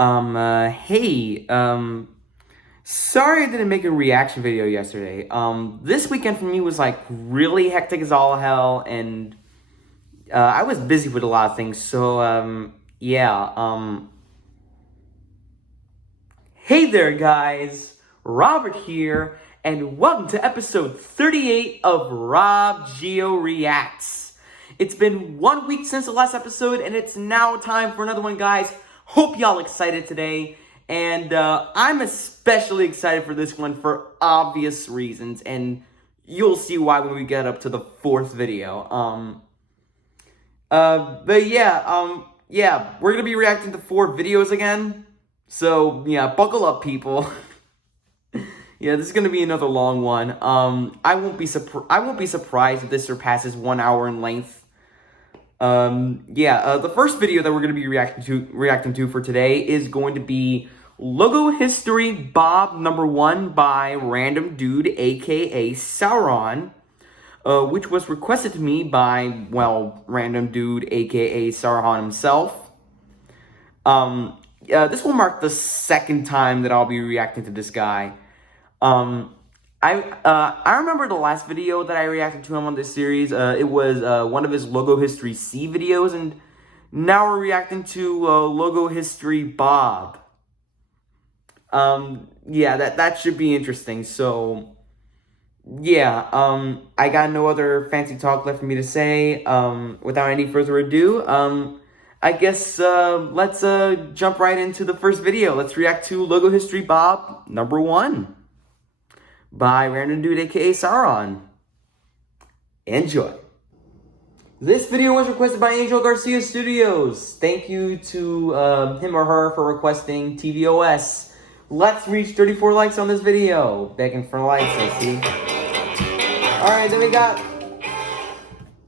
Hey, sorry I didn't make a reaction video yesterday. This weekend for me was like really hectic as all hell, and I was busy with a lot of things, so, yeah, Hey there, guys! Robert here, and welcome to episode 38 of RobGioReacts. It's been 1 week since the last episode, and it's now time for another one, guys. Hope y'all excited today, and I'm especially excited for this one for obvious reasons, and you'll see why when we get up to the fourth video. But yeah, we're gonna be reacting to 4 videos again, so yeah, buckle up, people. Yeah, this is gonna be another long one. I won't be surprised if this surpasses 1 hour in length. The first video that we're going to be reacting to for today is going to be Logo History Bob #1 by Random Dude A.K.A Sarujan, which was requested to me by, well, Random Dude A.K.A Sarujan himself. This will mark the second time that I'll be reacting to this guy. I remember the last video that I reacted to him on this series. It was one of his Logo History C videos, and now we're reacting to Logo History Bob. Yeah, that should be interesting. So, yeah, I got no other fancy talk left for me to say. Without any further ado, I guess let's jump right into the first video. Let's react to Logo History Bob #1. By Random Dude A.K.A Sarujan. Enjoy. This video was requested by Angel Garcia Studios. Thank you to him or her for requesting tvOS. Let's reach 34 likes on this video. Begging for likes, I see. Alright, then we got...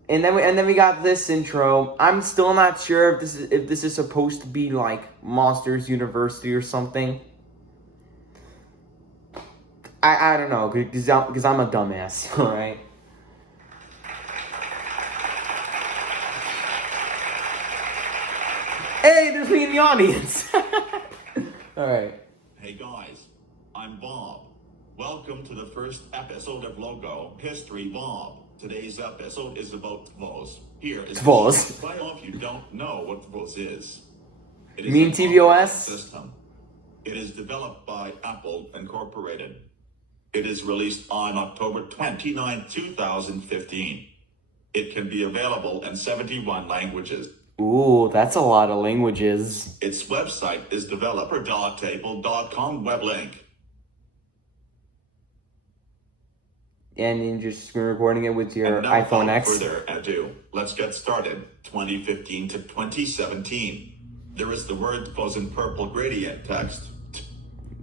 And then we got this intro. I'm still not sure if this is supposed to be like Monsters University or something. I don't know, because I'm a dumbass, alright? Hey, there's me in the audience! Alright. Hey guys, I'm Bob. Welcome to the first episode of Logo History Bob. Today's episode is about tvOS. Here is tvOS. By all if you don't know what tvOS is. It You mean tvOS? System. It is developed by Apple Incorporated. It is released on October 29, 2015. It can be available in 71 languages. Ooh, that's a lot of languages. Its website is developer.able.com web link. And you're just screen recording it with your now, iPhone X. Further ado, let's get started. 2015 to 2017. There is the word tvOS in purple gradient text.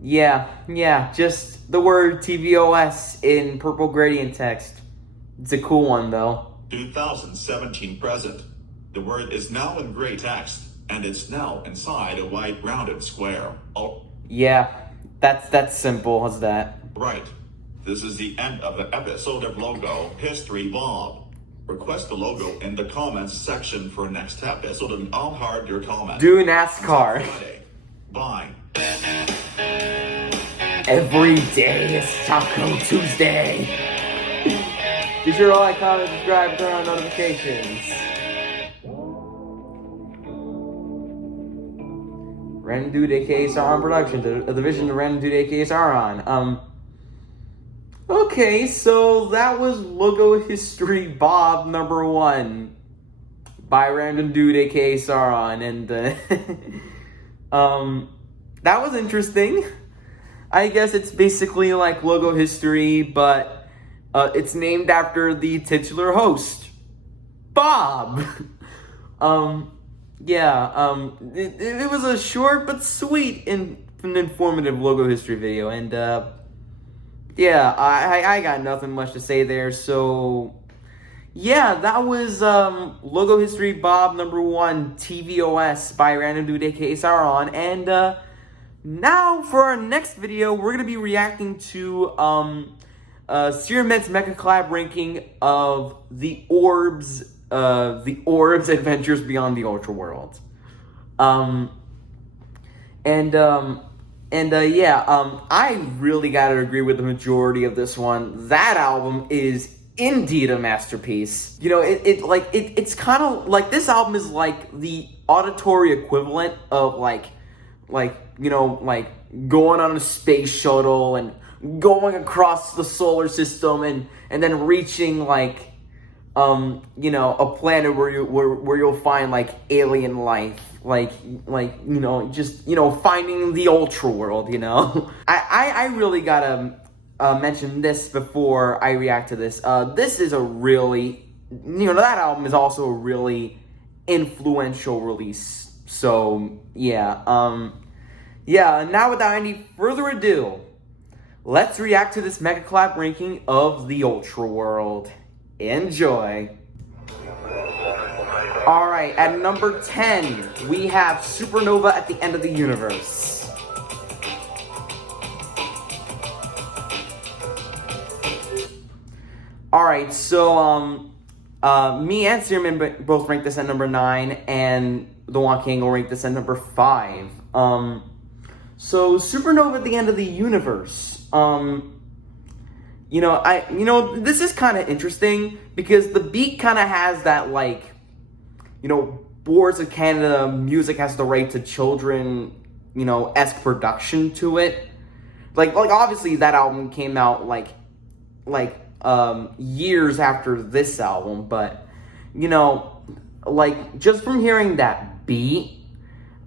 Yeah, just the word tvOS in purple gradient text. It's a cool one, though. 2017 present. The word is now in gray text, and it's now inside a white rounded square. Oh. Yeah, that's simple as that. Right. This is the end of the episode of Logo History Bob. Request a logo in the comments section for next episode, and I'll heart your comment. Do NASCAR. Bye. Every day is Taco Tuesday. Be sure to like, comment, subscribe, turn on notifications. Random Dude A.K.A Sarujan Productions, a division of Random Dude A.K.A Sarujan. Okay, so that was Logo History Bob #1 by Random Dude A.K.A Sarujan, and that was interesting. I guess it's basically like Logo History, but it's named after the titular host, Bob. It was a short but sweet and informative Logo History video, and I got nothing much to say there. So yeah, that was Logo History Bob #1 tvOS by Random Dude A.K.A Sarujan, and now for our next video, we're gonna be reacting to Serum3n's Megacollab ranking of the Orb's Adventures Beyond the Ultraworld. I really gotta agree with the majority of this one. That album is indeed a masterpiece. You know, it's kind of like, this album is like the auditory equivalent of like going on a space shuttle and going across the solar system and then reaching like a planet where you'll find like alien life, finding the Ultraworld. I really gotta mention this before I react to this. This is a really, that album is also a really influential release. So now without any further ado, let's react to this Megacollab ranking of the Ultraworld. Enjoy. Alright, at number 10, we have Supernova at the End of the Universe. Alright, so, me and Searman both ranked this at number 9, and the Wonky Angle ranked this at number 5. So, Supernova at the End of the Universe, this is kind of interesting because the beat kind of has that, like, Boards of Canada music has the right to children, esque production to it. Like obviously that album came out years after this album, but, just from hearing that beat,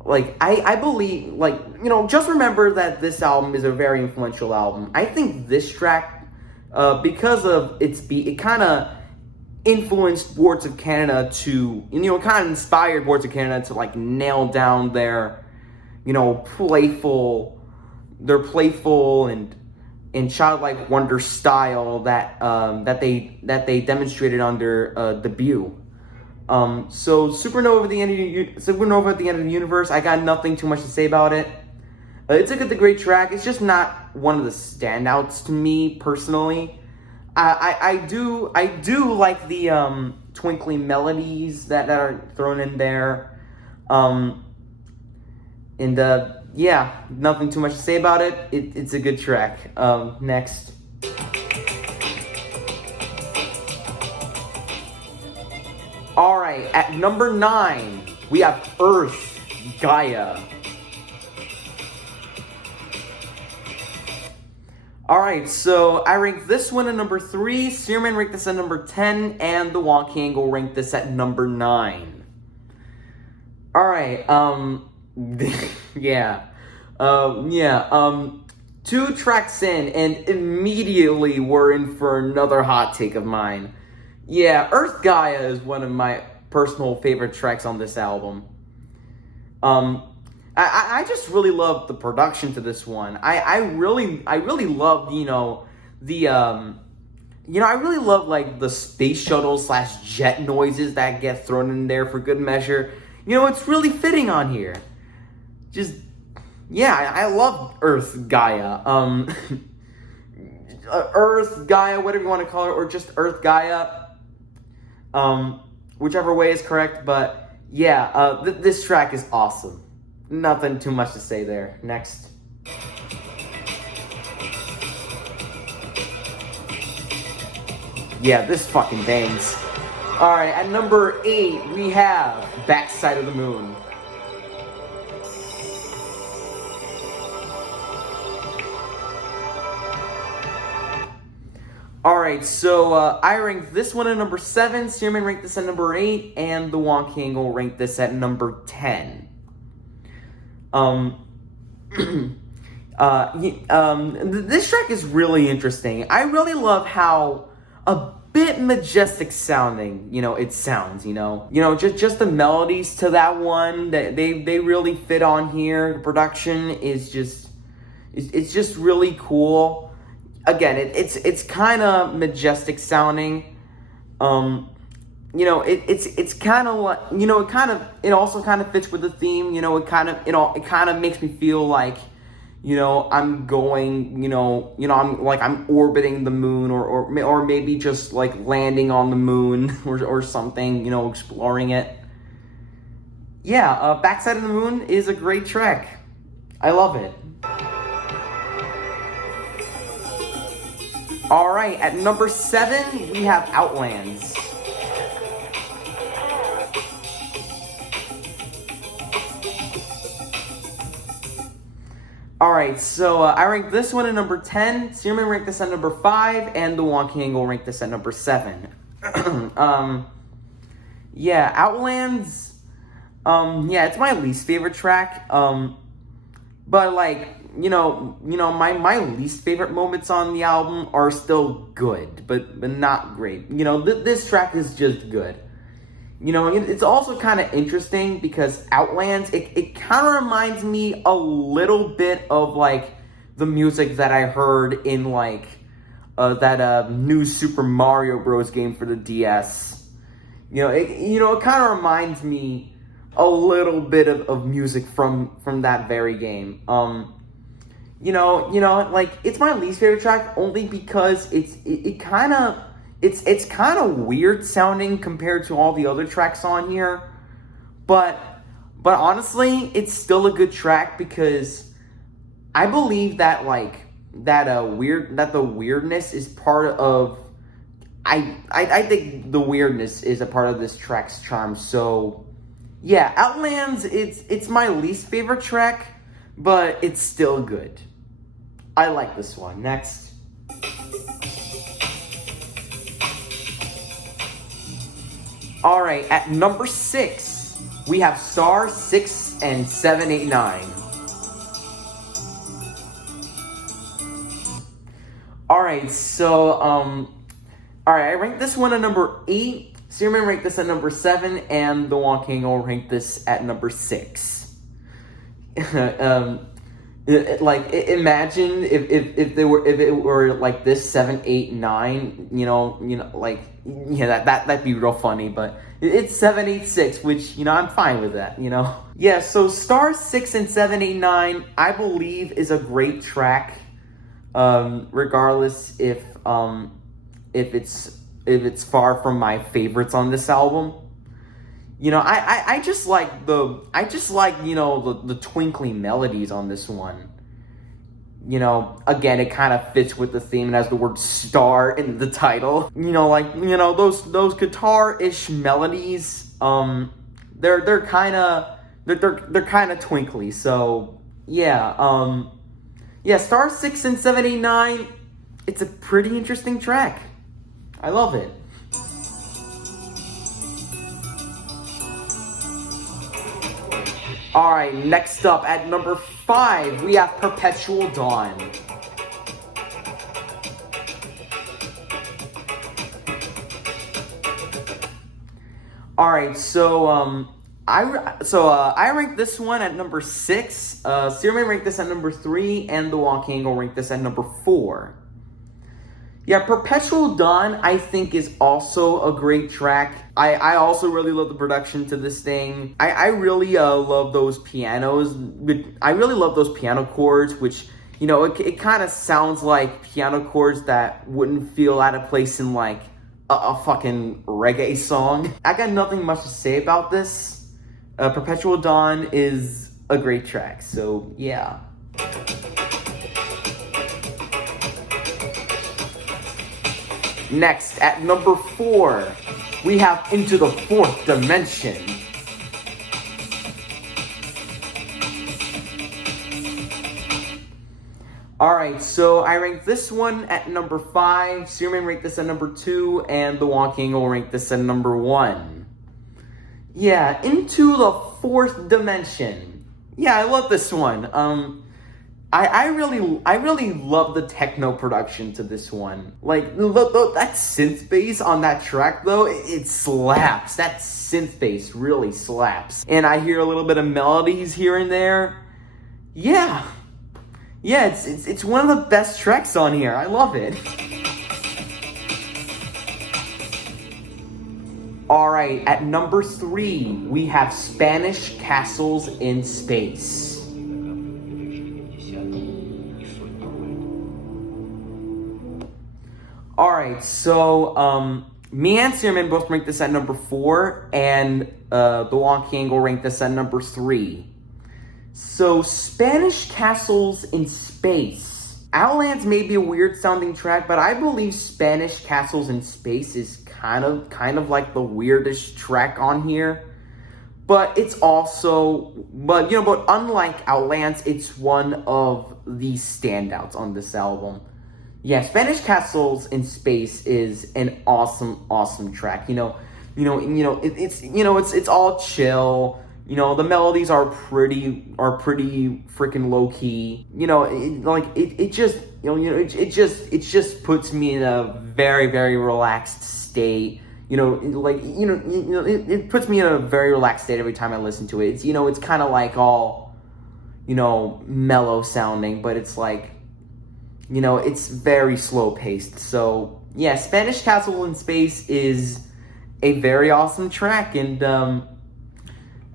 I believe, just remember that this album is a very influential album. I think this track, because of its beat, it kind of influenced Boards of Canada to, kind of inspired Boards of Canada to, nail down their, playful and childlike wonder style that they demonstrated on their debut. So Supernova at the End of the Universe, I got nothing too much to say about it. It's a great track. It's just not one of the standouts to me personally. I do like the twinkling melodies that are thrown in there. Nothing too much to say about it. It's a good track. Next. Alright, at number 9, we have Earth, Gaia. Alright, so I ranked this one at number 3, Searman ranked this at number 10, and the Wonky Angle ranked this at number 9. Alright, 2 tracks in, and immediately we're in for another hot take of mine. Yeah, Earth Gaia is one of my personal favorite tracks on this album. I just really love the production to this one. I really love, I really love, the space shuttle / jet noises that get thrown in there for good measure. It's really fitting on here. I love Earth Gaia. Earth Gaia, whatever you want to call it, or just Earth Gaia. Whichever way is correct, but this track is awesome. Nothing too much to say there. Next. Yeah, this fucking bangs. Alright, at number 8, we have Backside of the Moon. Alright, so I ranked this one at number 7, Searman ranked this at number 8, and the Wonky Angle ranked this at number 10. This track is really interesting. I really love how a bit majestic sounding, it sounds, just the melodies to that one, that they really fit on here. The production is it's just really cool. Again, it's kind of majestic sounding. It's kind of like, it also kind of fits with the theme. It kind of makes me feel like, I'm going, I'm orbiting the moon, or maybe just landing on the moon or something, exploring it. Backside of the Moon is a great track. I love it. Alright, at number 7, we have Outlands. Alright, so I ranked this one at number 10, Searman ranked this at number 5, and the Wonky Angle ranked this at number 7. Yeah, Outlands, yeah, it's my least favorite track, but like, my least favorite moments on the album are still good, but not great. This track is just good. It's also kind of interesting because Outlands, it kind of reminds me a little bit of, like, the music that I heard in, like, that new Super Mario Bros. Game for the DS. It kind of reminds me a little bit of music from that very game. Like, it's my least favorite track only because it's kind of weird sounding compared to all the other tracks on here, but honestly, it's still a good track because I believe that the weirdness is part of. I think the weirdness is a part of this track's charm. So yeah, Outlands, it's my least favorite track, but it's still good. I like this one. Next. Alright, at number 6, we have Star 6 and 789. Alright, so, alright, I ranked this one at number 8, Searman ranked this at number 7, and the Wonky Angle ranked this at number 6. Imagine if it were like this 7, 8, 9, that'd be real funny, but it's 7, 8, 6, which I'm fine with that. Yeah, so Star 6 and 7, 8, 9, I believe is a great track, regardless if it's far from my favorites on this album. I just like the twinkling melodies on this one. Again, it kind of fits with the theme and has the word star in the title. Those guitar-ish melodies, they're kind of twinkly. So yeah, Star 6 and 789, it's a pretty interesting track. I love it. Alright, next up at number 5, we have Perpetual Dawn. Alright, so I ranked this one at number 6, Searman ranked this at number 3, and the Wonky Angle ranked this at number 4. Yeah, Perpetual Dawn, I think, is also a great track. I also really love the production to this thing. I really love those pianos. I really love those piano chords, which, it kind of sounds like piano chords that wouldn't feel out of place in, like, a fucking reggae song. I got nothing much to say about this. Perpetual Dawn is a great track, so yeah. Next, at number 4, we have Into the Fourth Dimension. Alright, so I ranked this one at number 5, Searman ranked this at number 2, and the Wonky Angle ranked this at number 1. Yeah, Into the Fourth Dimension. Yeah, I love this one. I really love the techno production to this one. Like, that synth bass on that track, though, it slaps. That synth bass really slaps. And I hear a little bit of melodies here and there. Yeah, it's one of the best tracks on here. I love it. Alright, at number 3, we have Spanish Castles in Space. Alright, so, me and Searman both ranked this at number 4, and the Wonky Angle ranked this at number 3. So, Spanish Castles in Space. Outlands may be a weird sounding track, but I believe Spanish Castles in Space is kind of like the weirdest track on here. But it's also, but unlike Outlands, it's one of the standouts on this album. Yeah, Spanish Castles in Space is an awesome track. It's all chill. The melodies are pretty freaking low key. It just puts me in a very relaxed state. It puts me in a very relaxed state every time I listen to it. It's kind of like all, mellow sounding, but it's like, it's very slow paced. So yeah, Spanish Castle in Space is a very awesome track, and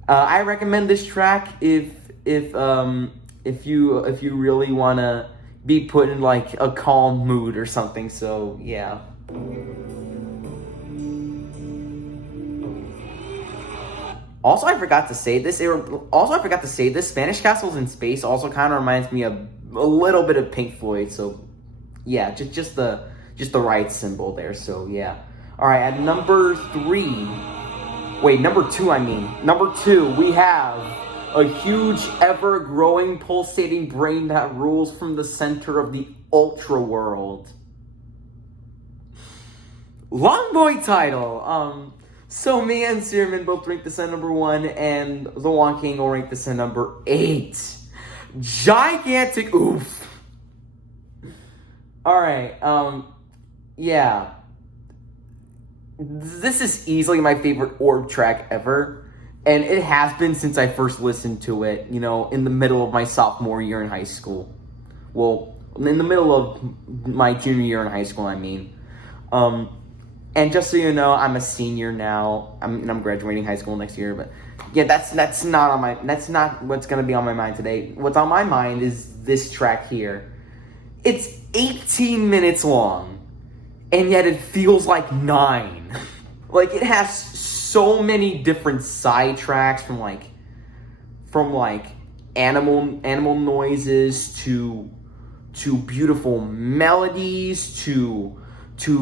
I recommend this track if you really wanna be put in like a calm mood or something. So yeah. Also, I forgot to say this. Spanish Castles in Space also kind of reminds me of a little bit of Pink Floyd. So yeah, just the right symbol there. So yeah. All right, at number 2, we have a huge, ever-growing, pulsating brain that rules from the center of the Ultraworld. Long boy title. So me and Searman both ranked this at number 1, and the Wonky Angle ranked this at number 8. Gigantic oof. All right. Yeah. This is easily my favorite Orb track ever, and it has been since I first listened to it, in the middle of my sophomore year in high school. Well, in the middle of my junior year in high school, I mean. And just so you know, I'm a senior now. I'm graduating high school next year, but yeah, that's not what's gonna be on my mind today. What's on my mind is this track here. It's 18 minutes long, and yet it feels like 9. Like, it has so many different side tracks from animal noises to beautiful melodies to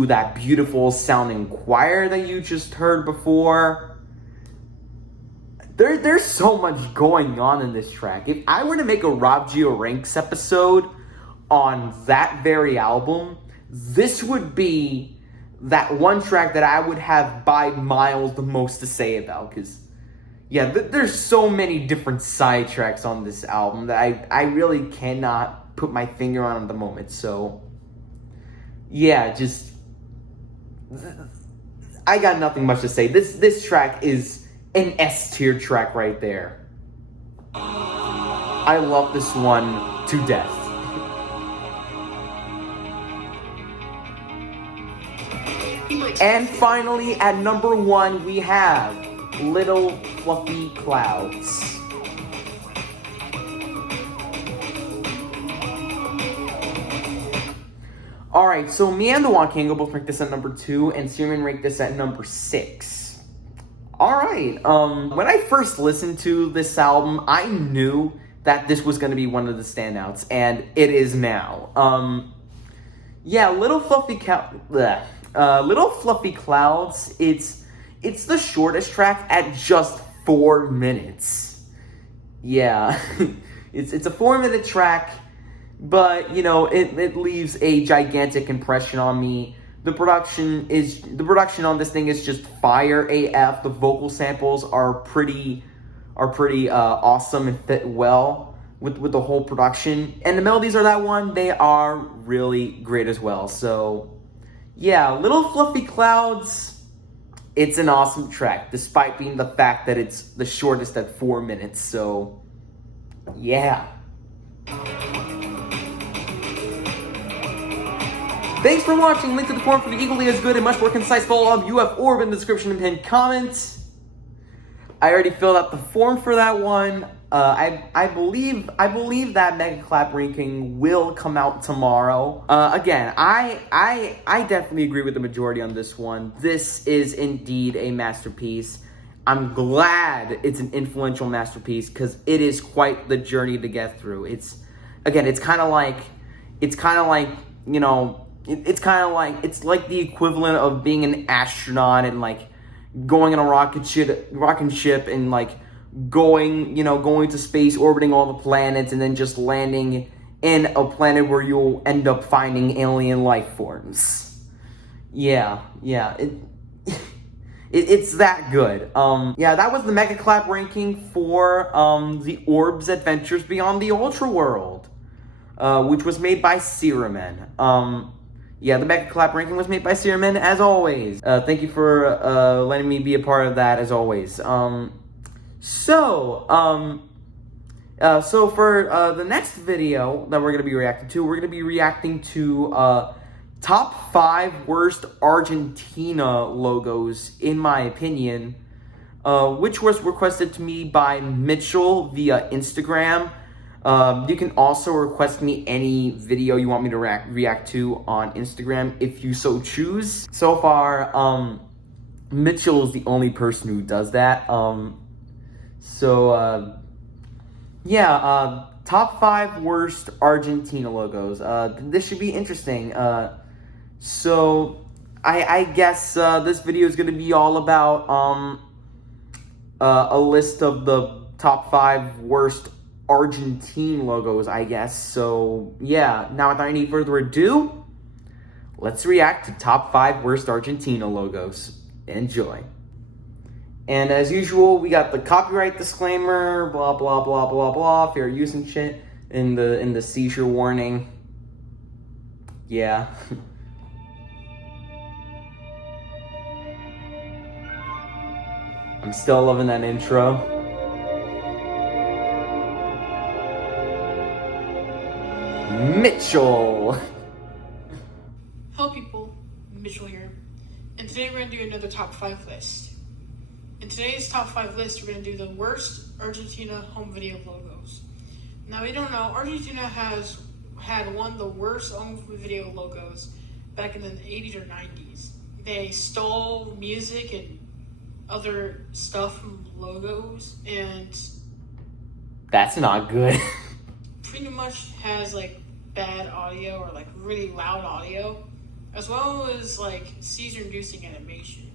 that beautiful sounding choir that you just heard before. There's so much going on in this track. If I were to make a RobGioReacts episode on that very album, this would be that one track that I would have by miles the most to say about, because yeah, there's so many different side tracks on this album that I really cannot put my finger on at the moment. So yeah, I got nothing much to say. This track is an S tier track right there. I love this one to death. And finally, at number 1, we have Little Fluffy Clouds. Alright, so me and the Wonky Angle both ranked this at number 2, and Searman ranked this at number 6. Alright, when I first listened to this album, I knew that this was going to be one of the standouts, and it is now. Yeah, Little Fluffy Clouds, it's the shortest track at just 4 minutes. Yeah, it's a 4-minute track, but it leaves a gigantic impression on me. The production on this thing is just fire AF. The vocal samples are pretty awesome and fit well with the whole production, and the melodies are they are really great as well. So yeah, Little Fluffy Clouds, it's an awesome track, despite being the fact that it's the shortest at 4 minutes. So yeah. Thanks for watching. Link to the forum for the equally as good and much more concise follow-up UF Orb in the description and pinned comment. I already filled out the form for that one. I believe that Megacollab ranking will come out tomorrow. Again, I definitely agree with the majority on this one. This is indeed a masterpiece. I'm glad it's an influential masterpiece because it is quite the journey to get through. It's kind of like, you know, it's like the equivalent of being an astronaut and like going on a rocket ship and like going to space, orbiting all the planets, and then just landing in a planet where you'll end up finding alien life forms. Yeah, it's that good. Yeah, that was the Megacollab ranking for the Orb's Adventures Beyond the Ultraworld, which was made by rum3n. Yeah, the Megacollab ranking was made by rum3n, as always. Thank you for letting me be a part of that, as always. So for the next video that we're going to be reacting to, we're going to be reacting to top 5 worst Argentina logos, in my opinion, which was requested to me by Mitchell via Instagram. You can also request me any video you want me to react to on Instagram if you so choose. So far, Mitchell is the only person who does that. Yeah, top 5 worst Argentina logos. This should be interesting. So I guess this video is going to be all about a list of the top 5 worst Argentine logos, I guess. So yeah, now without any further ado, let's react to top 5 worst Argentina logos. Enjoy. And as usual, we got the copyright disclaimer, blah blah blah blah blah, fair use and shit in the seizure warning. Yeah. I'm still loving that intro. Mitchell. Hello people, Mitchell here, and today we're going to do another top 5 list. In today's top 5 list, we're going to do the worst Argentina home video logos. Now, we don't know, Argentina has had one of the worst home video logos back in the 80s or 90s. They stole music and other stuff from logos, and that's not good. pretty much has like bad audio or like really loud audio, as well as like seizure-inducing animation.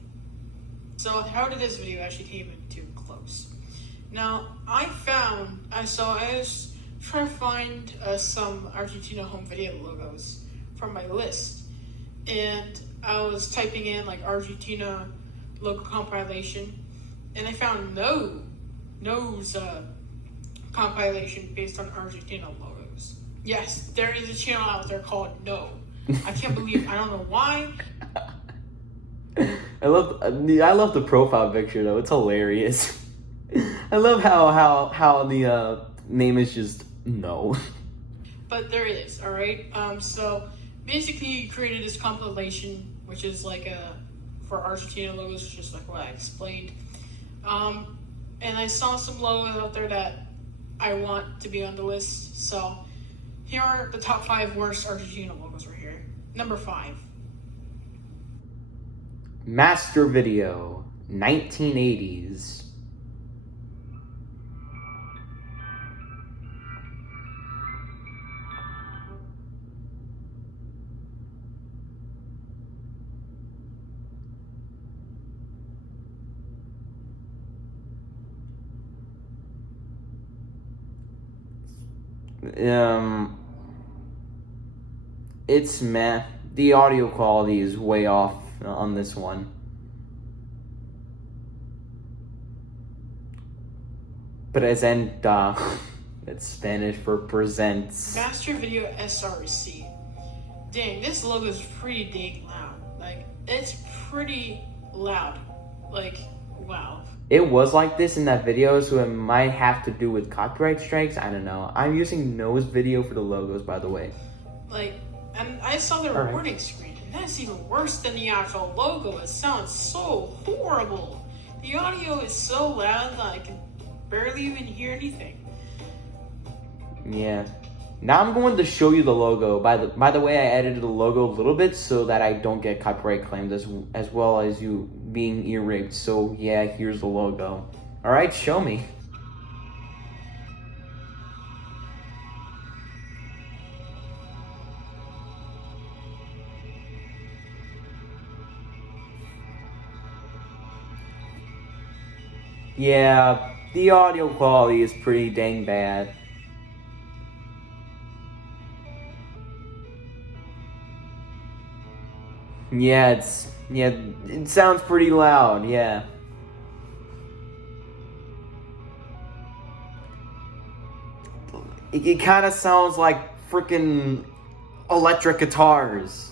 So how did this video actually came into close? Now I was trying to find some Argentina home video logos from my list, and I was typing in like Argentina logo compilation, and I found No's compilation based on Argentina logos. Yes, there is a channel out there called No. I can't believe, I don't know why. I love the profile picture though. It's hilarious. I love how the name is just No. But there it is, alright? So basically he created this compilation, which is like for Argentina logos, just like what I explained. And I saw some logos out there that I want to be on the list. So here are the top 5 worst Argentina logos right here. Number 5. Master Video, 1980s. It's meh. The audio quality is way off on this one. Presenta. It's Spanish for presents. Master Video SRC. Dang, this logo is pretty dang loud. Like, it's pretty loud. Like, wow. It was like this in that video, so it might have to do with copyright strikes. I don't know. I'm using No's video for the logos, by the way. Like, and I saw the warning screen, and that's even worse than the actual logo. It sounds so horrible. The audio is so loud that I can barely even hear anything. Yeah. Now I'm going to show you the logo. By the way, I edited the logo a little bit so that I don't get copyright claims as well as you being ear raped. So yeah, here's the logo. All right, show me. Yeah, the audio quality is pretty dang bad. Yeah, it sounds pretty loud, yeah. It kind of sounds like freaking electric guitars.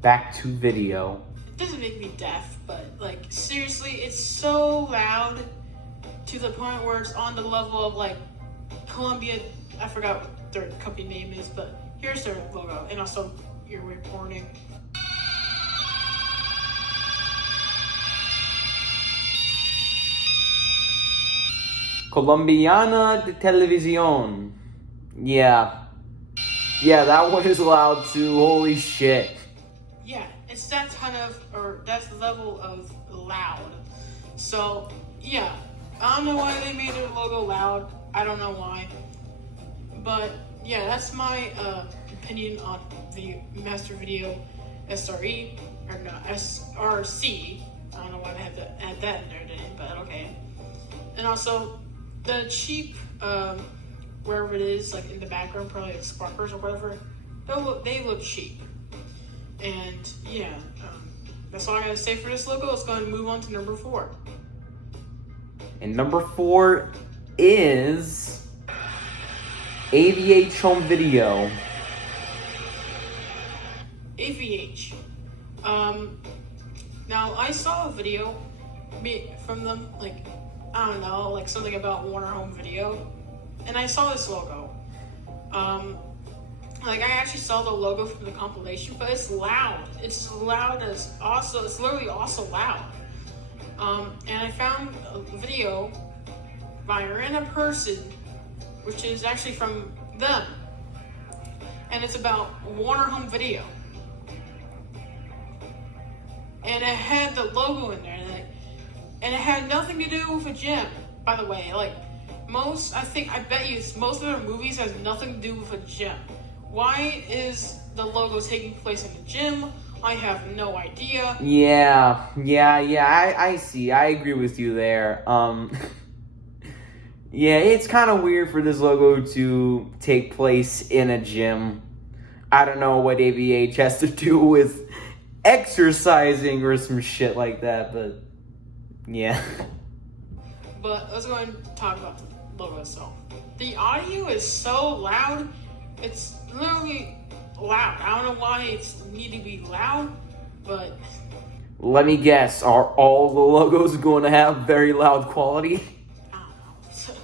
Back to video. It doesn't make me deaf, but like seriously, it's so loud to the point where it's on the level of like Columbia. I forgot what their company name is, but here's their logo, and also your reporting. Colombiana de Televisión. Yeah. Yeah, that one is loud too. Holy shit. Yeah, it's that kind of, or that's the level of loud. So, yeah, I don't know why they made their logo loud. I don't know why. But, yeah, that's my opinion on the Master Video SRE, or no, SRC. I don't know why they had to add that in there, but okay. And also, the cheap, wherever it is, like in the background, probably like sparklers or whatever, they look cheap. And yeah, that's all I gotta say for this logo. Let's go ahead and move on to number 4. And number 4 is AVH Home Video. AVH. Now I saw a video from them, like, I don't know, like something about Warner Home Video, and I saw this logo. Like, I actually saw the logo from the compilation, but it's loud. It's loud as also, it's literally also loud. And I found a video by a random person, which is actually from them. And it's about Warner Home Video. And it had the logo in there, and it had nothing to do with a gym, by the way. Like, I bet you most of their movies has nothing to do with a gym. Why is the logo taking place in a gym? I have no idea. Yeah, I see. I agree with you there. Yeah, it's kind of weird for this logo to take place in a gym. I don't know what AVH has to do with exercising or some shit like that, but yeah. But let's go ahead and talk about the logo itself. The audio is so loud. It's literally loud. I don't know why it's need to be loud, but let me guess, are all the logos going to have very loud quality? I don't know.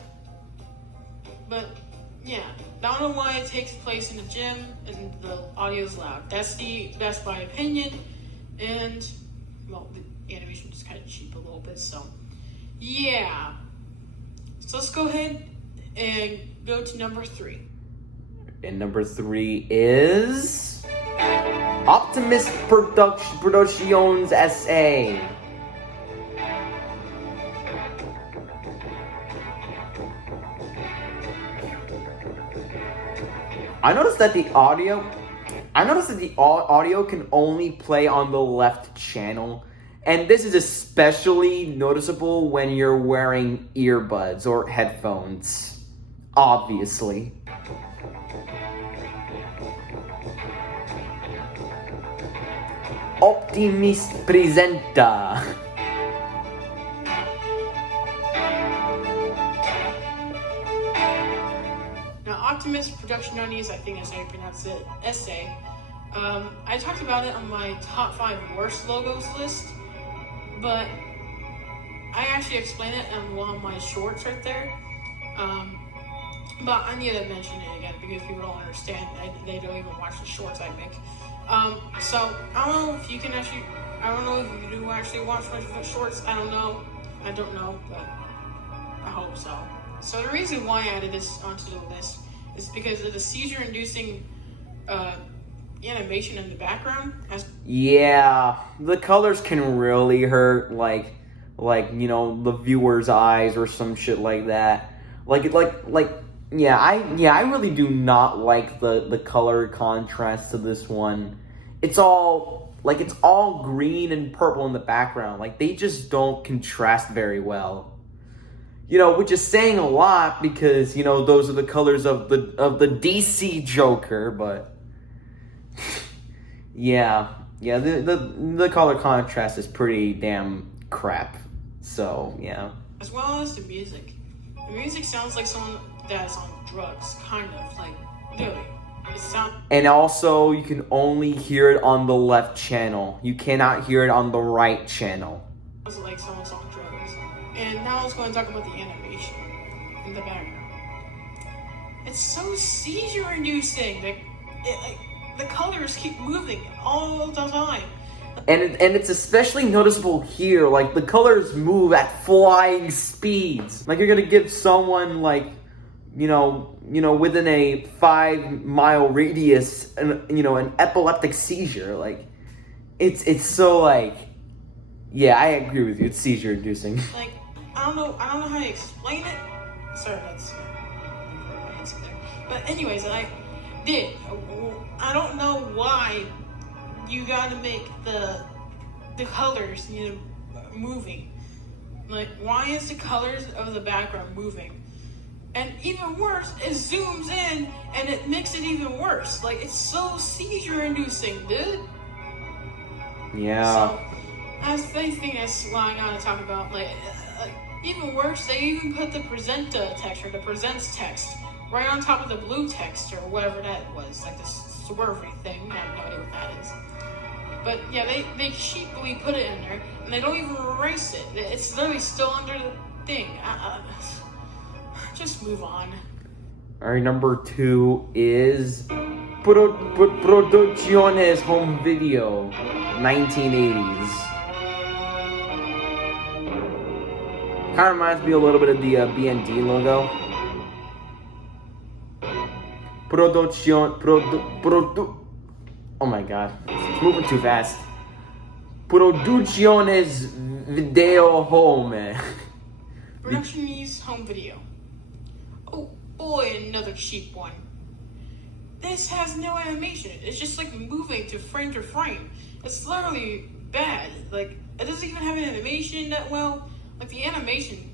But yeah, I don't know why it takes place in the gym and the audio is loud. That's my opinion, and well, the animation is kind of cheap a little bit, so yeah. So let's go ahead and go to number 3. And number 3 is Optimus Productions SA. I noticed that the audio can only play on the left channel. And this is especially noticeable when you're wearing earbuds or headphones. Obviously. Optimus presenta. Now, Optimus Productions, I think that's how you pronounce it, SA. I talked about it on my top 5 worst logos list, but I actually explained it in one of my shorts right there. But I need to mention it again because people don't understand. They don't even watch the shorts I make. So I don't know if you do actually watch my shorts. I don't know. I don't know, but I hope so. So the reason why I added this onto the list is because of the seizure-inducing animation in the background. Yeah, the colors can really hurt, like the viewer's eyes or some shit like that. Yeah, I really do not like the color contrast to this one. It's all green and purple in the background. Like, they just don't contrast very well. Which is saying a lot because, those are the colors of the DC Joker, but yeah, the color contrast is pretty damn crap. So, yeah. As well as the music. The music sounds like someone that's on drugs, kind of, like, literally. And also, you can only hear it on the left channel. You cannot hear it on the right channel. It was like someone's on drugs. And now let's go and talk about the animation in the background. It's so seizure-inducing. The colors keep moving all the time. And it's especially noticeable here. Like, the colors move at flying speeds. Like, you're gonna give someone, like, within a 5-mile radius, an epileptic seizure. Like, it's so, like, yeah, I agree with you. It's seizure-inducing. Like, I don't know how to explain it. Sorry, that's my answer there. But anyways, I don't know why you gotta make the colors, moving. Like, why is the colors of the background moving? And even worse, it zooms in and it makes it even worse. Like, it's so seizure-inducing, dude. Yeah. So, that's the thing that's what I gotta talk about. Like, even worse, they even put the presenta text or the presents text right on top of the blue text or whatever that was, like the swervy thing. I have no idea what that is. But yeah, they cheaply put it in there and they don't even erase it. It's literally still under the thing. Just move on. Alright, number 2 is Producciones Home Video, 1980s. Kind of reminds me a little bit of the BND logo. Oh my god, it's moving too fast. Producciones Video Home. Productionese Home Video. Oh boy, another cheap one. This has no animation. It's just like moving to frame. It's literally bad. Like, it doesn't even have an animation that well. Like, the animation,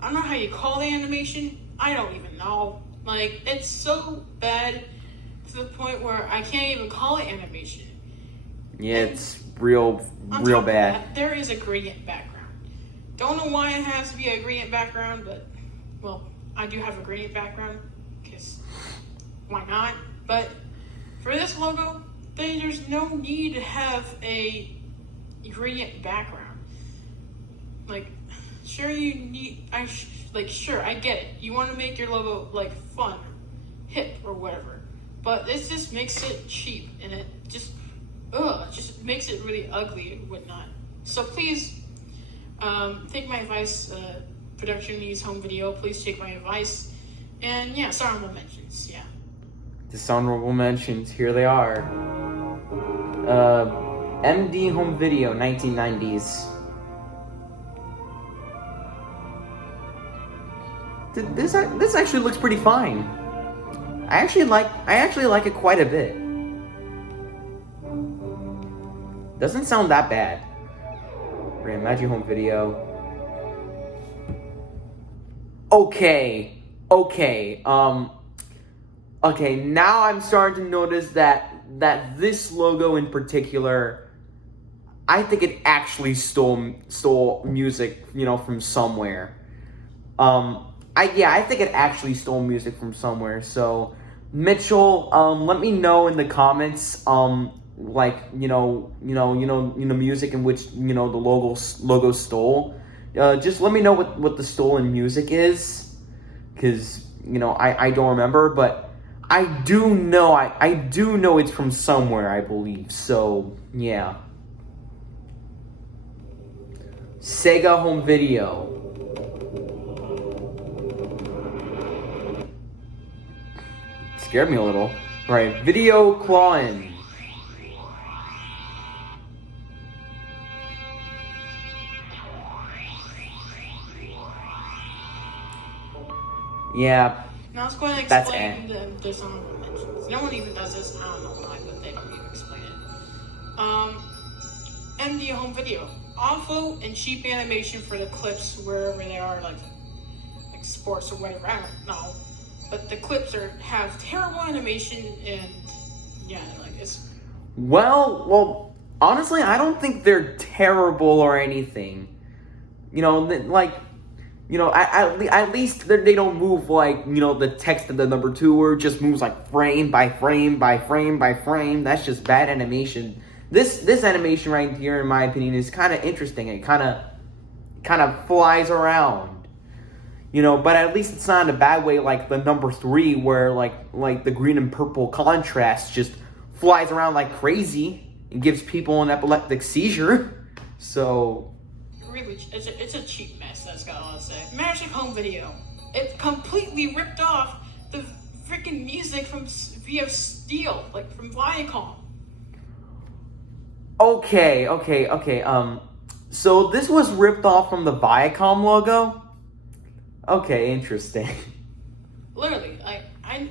I don't know how you call the animation. I don't even know. Like, it's so bad to the point where I can't even call it animation. Yeah, and it's real bad. That, there is a gradient background. Don't know why it has to be a gradient background, but, well, I do have a gradient background, because why not? But for this logo, there's no need to have a gradient background. Like, sure you need, sure, I get it. You want to make your logo, like, fun, hip, or whatever. But this just makes it cheap, and it just makes it really ugly and whatnot. So please, take my advice, Productionese Home Video, please take my advice. And yeah, honorable mentions, yeah. Dishonorable mentions, here they are. MD Home Video, 1990s. This actually looks pretty fine. I actually like it quite a bit. Doesn't sound that bad. Reimagine Home Video. Okay. Okay, now I'm starting to notice that this logo in particular, I think it actually stole music, from somewhere. I think it actually stole music from somewhere. So, Mitchell, let me know in the comments, music in which the logo stole. Just let me know what the stolen music is, because I don't remember, but I do know it's from somewhere, I believe. So yeah. Sega Home Video. Scared me a little. Right, Video Clawin. Yeah. Now let's go ahead and That's explain the honorable mentions. No one even does this. I don't know why, but they don't even explain it. MD Home Video. Awful and cheap animation for the clips wherever they are, like sports or whatever. I don't know. But the clips have terrible animation and yeah, like it's. Well, honestly, I don't think they're terrible or anything. You know, like, you know, at least they don't move like, you know, the text of the number 2 where it just moves like frame by frame by frame by frame. That's just bad animation. This animation right here, in my opinion, is kind of interesting. It kind of flies around, you know, but at least it's not in a bad way like the number 3 where like the green and purple contrast just flies around like crazy and gives people an epileptic seizure. So Really, it's a cheap mess, that's got all to say. Magic Home Video. It completely ripped off the freaking music from via Steel, like from Viacom. Okay. So this was ripped off from the Viacom logo? Okay, interesting. Literally,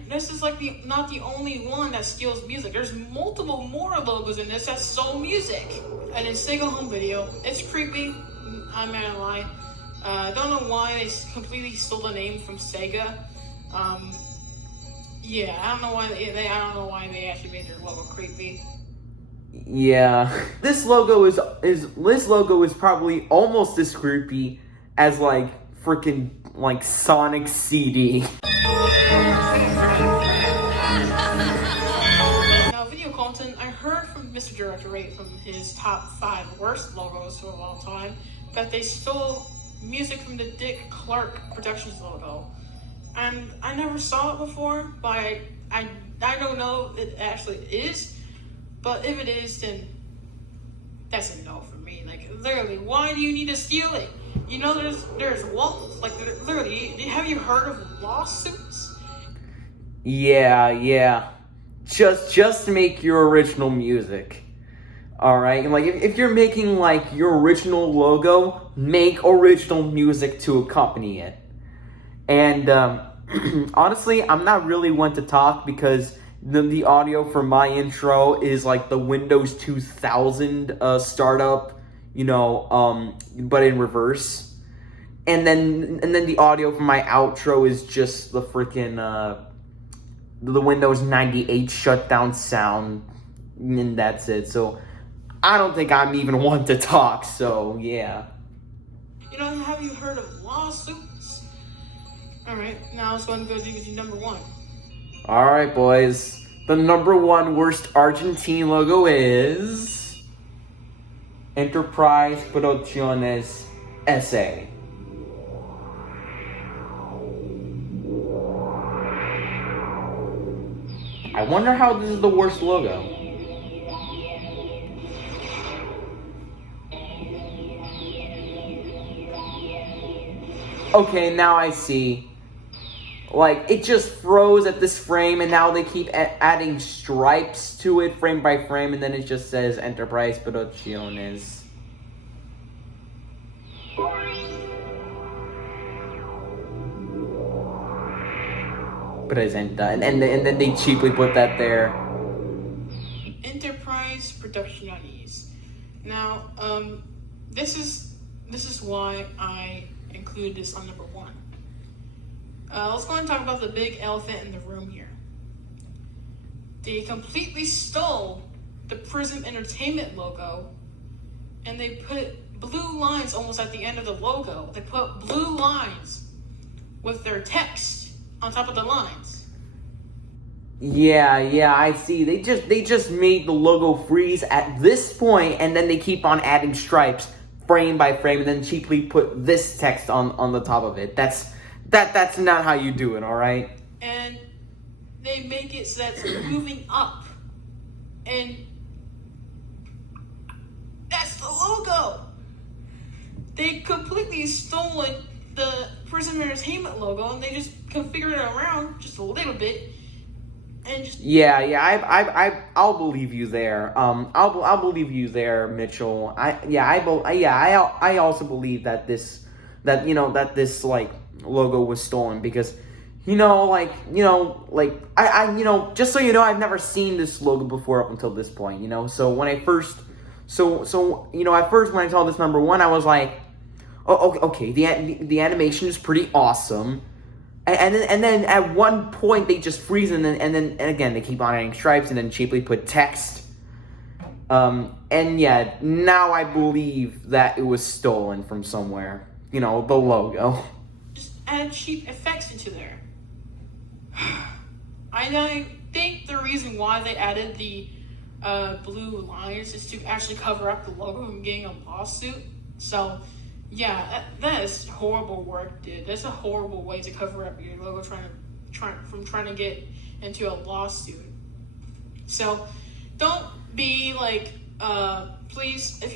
this is like not the only one that steals music. There's multiple more logos in this that stole music. And in Sega Home Video, it's creepy. I'm not gonna lie. I don't know why they completely stole the name from Sega. Yeah, I don't know why they actually made their logo creepy. Yeah, this logo is probably almost as creepy as like freaking like Sonic CD. Now, video content, I heard from Mr. Director Rate from his top 5 worst logos of all time that they stole music from the Dick Clark Productions logo, and I never saw it before, but I don't know if it actually is. But if it is, then that's a no for me. Like, literally, why do you need to steal it? You know, there's like, literally, have you heard of lawsuits? Yeah. Just make your original music. Alright? Like, if you're making, like, your original logo, make original music to accompany it. And, honestly, I'm not really one to talk because the audio for my intro is like the Windows 2000 startup, you know, but in reverse. And then the audio for my outro is just the freaking the Windows 98 shutdown sound, and that's it. So I don't think I'm even one to talk. So yeah. You know, have you heard of lawsuits? All right, now let's go and go do with number 1. Alright, boys. The number 1 worst Argentine logo is Enterprise Producciones S.A. I wonder how this is the worst logo. Okay, now I see. Like, it just froze at this frame, and now they keep adding stripes to it frame by frame, and then it just says Enterprise Producciones. Presenta. And then they cheaply put that there. Enterprise Producciones. Now, this is why I include this on number 1. Let's go and talk about the big elephant in the room here. They completely stole the Prism Entertainment logo, and they put blue lines almost at the end of the logo. They put blue lines with their text on top of the lines. Yeah, I see. They just made the logo freeze at this point, and then they keep on adding stripes frame by frame, and then cheaply put this text on the top of it. That's not how you do it, all right? And they make it so that it's moving up, and that's the logo. they completely stolen the Prison Mayor's Hayman logo, and they just configured it around just a little bit, and just I'll believe you there. I'll believe you there, Mitchell. I also believe that this like logo was stolen because, just so you know, I've never seen this logo before up until this point. So when I first, at first when I saw this number one, I was like, oh, okay, the animation is pretty awesome. And then at one point they just freeze and again they keep on adding stripes and then cheaply put text. And yeah, now I believe that it was stolen from somewhere. The logo. Just add cheap effects into there. I think the reason why they added the blue lines is to actually cover up the logo from getting a lawsuit. So yeah, that is horrible work, dude. That's a horrible way to cover up your logo trying to get into a lawsuit. So don't be like, please, if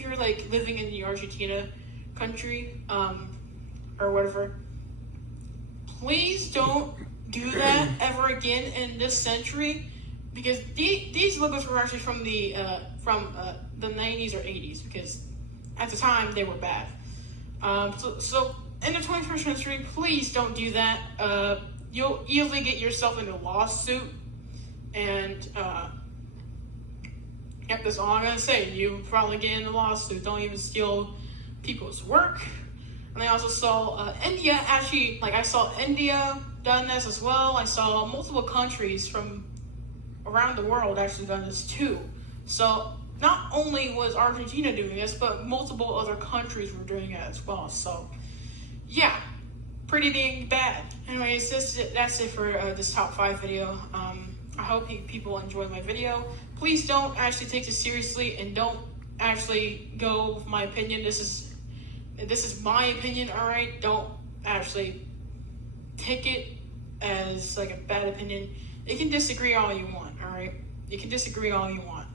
you're like living in the Argentina country, or whatever, please don't do that ever again in this century, because these logos were actually from the 90s or 80s, because at the time they were bad. So in the 21st century, please don't do that. You'll easily get yourself in a lawsuit, and that's all I'm gonna say. You probably get in a lawsuit. Don't even steal people's work. And I also saw India actually, I saw India done this as well. I saw multiple countries from around the world actually done this too. So not only was Argentina doing this, but multiple other countries were doing it as well. So yeah, pretty dang bad. Anyways, that's it for this top 5 video. I hope people enjoyed my video. Please don't actually take this seriously, and don't actually go with my opinion. This is my opinion, all right? Don't actually take it as like a bad opinion. You can disagree all you want, all right? You can disagree all you want.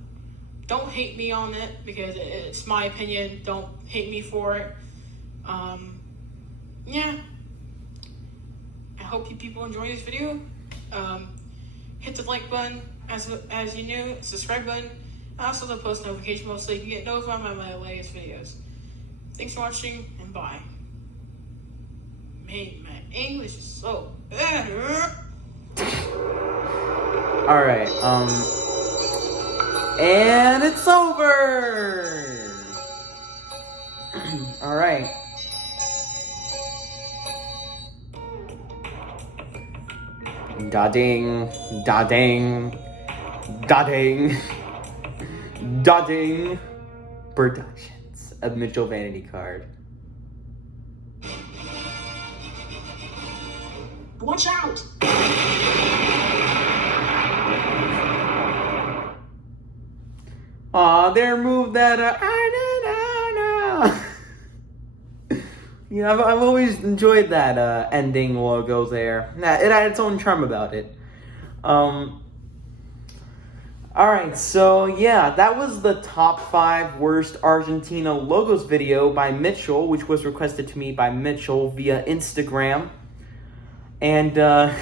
Don't hate me on it, because it's my opinion. Don't hate me for it. Yeah. I hope you people enjoy this video. Hit the like button as you knew, subscribe button, also the post notification bell so you can get notified by my latest videos. Thanks for watching, and bye. Man, my English is so bad. Alright, and it's over! Alright. Da-ding, da-ding, da-ding, da-ding. Productions of Mitchell Vanity Card. Watch out! Aw, they removed that, I've always enjoyed that ending logo there. It had its own charm about it. Alright, so yeah, that was the top 5 worst Argentina logos video by Mitchell, which was requested to me by Mitchell via Instagram. And yeah,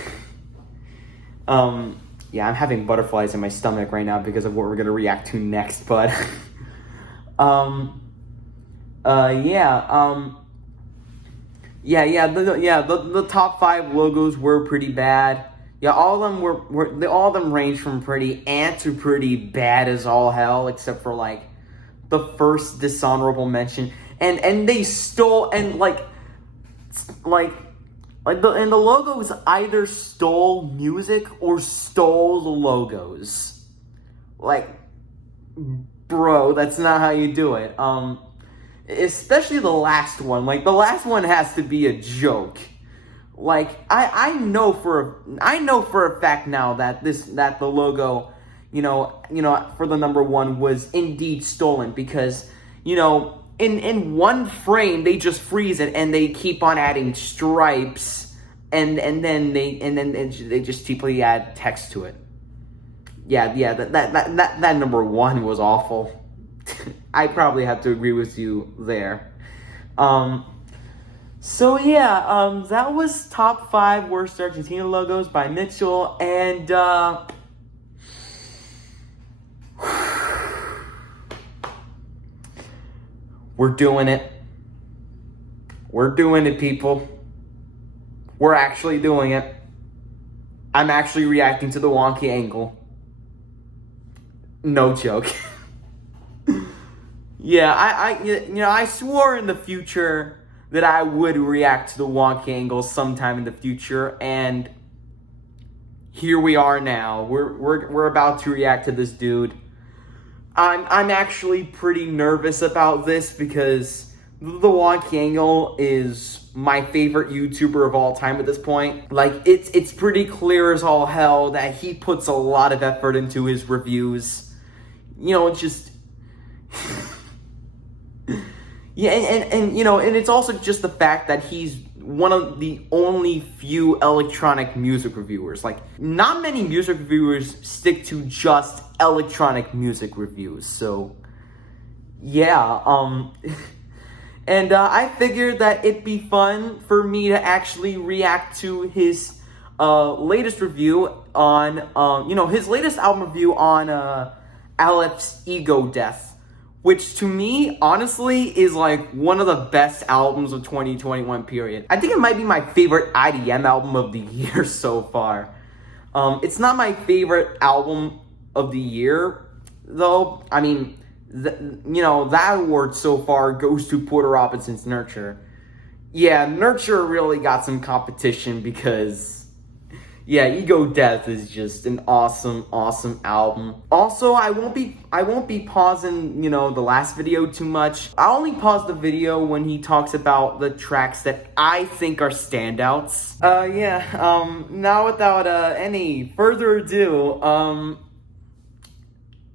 I'm having butterflies in my stomach right now because of what we're gonna react to next, but the top 5 logos were pretty bad. Yeah, all of them all of them range from pretty to pretty bad as all hell, except for like the first dishonorable mention, and they stole and the logos either stole music or stole the logos. Like, bro, that's not how you do it. Especially the last one. Like, the last one has to be a joke. Like, I know for a fact now that the logo, for the number 1 was indeed stolen, because, in one frame they just freeze it and they keep on adding stripes and then they just cheaply add text to it. Yeah, that number 1 was awful. I probably have to agree with you there. So yeah, that was top 5 worst Argentina logos by Mitchell, and we're doing it. We're doing it, people. We're actually doing it. I'm actually reacting to the Wonky Angle. No joke. Yeah, I swore in the future that I would react to the Wonky Angle sometime in the future, and here we are now. We're about to react to this dude. I'm actually pretty nervous about this because the Wonky Angle is my favorite YouTuber of all time at this point. Like, it's pretty clear as all hell that he puts a lot of effort into his reviews. You know, it's just... yeah, and you know, and it's also just the fact that he's one of the only few electronic music reviewers. Like, not many music reviewers stick to just electronic music reviews, so... yeah, and I figured that it'd be fun for me to actually react to his latest review on, you know, his latest album review on Aleph's Ego Death, which to me, honestly, is like one of the best albums of 2021, period. I think it might be my favorite IDM album of the year so far. It's not my favorite album of the year, though. I mean... you know, that award so far goes to Porter Robinson's Nurture. Yeah, Nurture really got some competition because, yeah, Ego Death is just an awesome, awesome album. Also, I won't be pausing, you know, the last video too much. I'll only pause the video when he talks about the tracks that I think are standouts. Now without any further ado,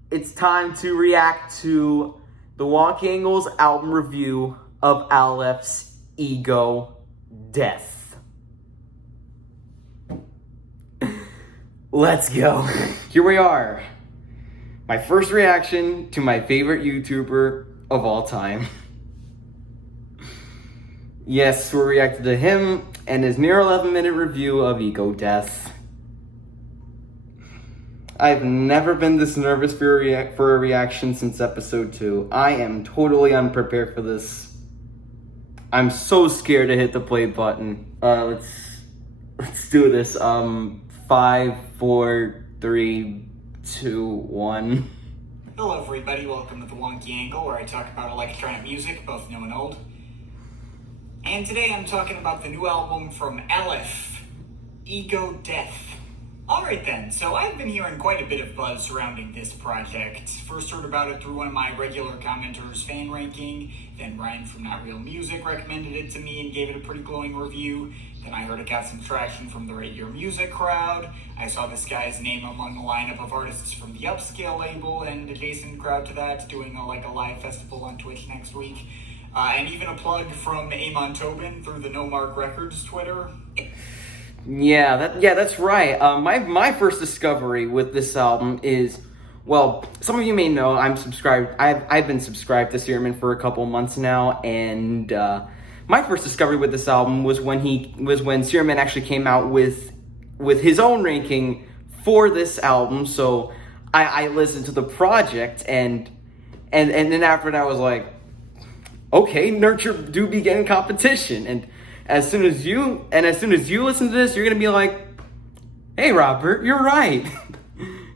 it's time to react to the Wonky Angle's album review of Aleph's Ego Death. Let's go. Here we are. My first reaction to my favorite YouTuber of all time. Yes, we're reacting to him and his near 11-minute review of Ego Death. I've never been this nervous for a reaction since episode 2. I am totally unprepared for this. I'm so scared to hit the play button. Let's do this. 5, 4, 3, 2, 1. Hello everybody, welcome to the Wonky Angle, where I talk about electronic music, both new and old. And today I'm talking about the new album from Aleph, Ego Death. Alright then, so I've been hearing quite a bit of buzz surrounding this project. First heard about it through one of my regular commenters' fan ranking, then Ryan from Not Real Music recommended it to me and gave it a pretty glowing review. Then I heard it got some traction from the Rate Your Music crowd. I saw this guy's name among the lineup of artists from the Upscale label and adjacent crowd to that, doing a live festival on Twitch next week. And even a plug from Amon Tobin through the No Mark Records Twitter. Yeah, that's right. My first discovery with this album is, well, some of you may know I'm subscribed. I've been subscribed to Searman for a couple months now, and my first discovery with this album was when Searman actually came out with his own ranking for this album. So I listened to the project, and then after that I was like, okay, Nurture do be getting competition. And as soon as you listen to this, you're gonna be like, hey Robert, you're right.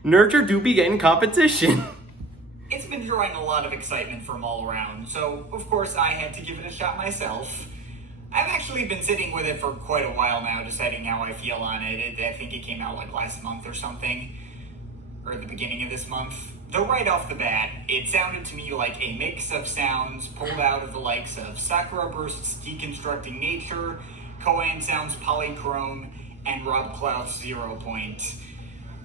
Nurture do be getting competition. It's been drawing a lot of excitement from all around, so of course I had to give it a shot myself. I've actually been sitting with it for quite a while now, deciding how I feel on it. I think it came out last month or something, or at the beginning of this month. Though right off the bat, it sounded to me like a mix of sounds pulled out of the likes of Sakura Burst's Deconstructing Nature, Koan Sound's Polychrome, and Rob Clouth's 0 Point.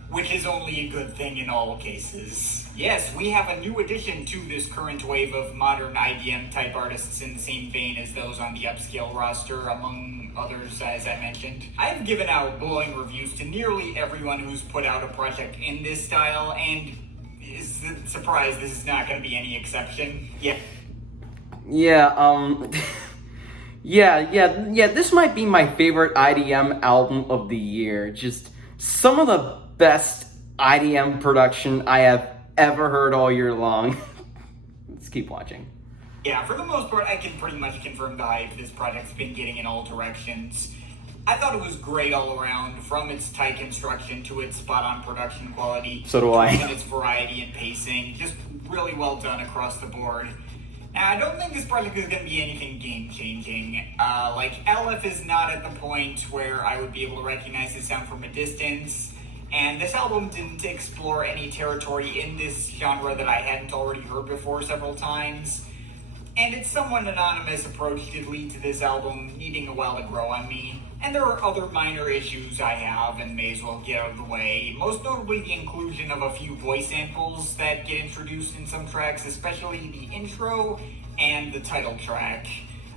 Which is only a good thing in all cases. Yes, we have a new addition to this current wave of modern IDM-type artists in the same vein as those on the Upscale roster, among others, as I mentioned. I've given out glowing reviews to nearly everyone who's put out a project in this style, and surprise, this is not going to be any exception. Yeah. Yeah, Yeah, this might be my favorite IDM album of the year. Just some of the best IDM production I have ever heard all year long. Let's keep watching. Yeah, for the most part, I can pretty much confirm the hype this project's been getting in all directions. I thought it was great all around, from its tight construction to its spot-on production quality. So do I. And its variety and pacing. Just really well done across the board. Now, I don't think this project is going to be anything game-changing. Aleph is not at the point where I would be able to recognize the sound from a distance. And this album didn't explore any territory in this genre that I hadn't already heard before several times. And its somewhat anonymous approach did lead to this album needing a while to grow on me. And there are other minor issues I have and may as well get out of the way. Most notably the inclusion of a few voice samples that get introduced in some tracks, especially the intro and the title track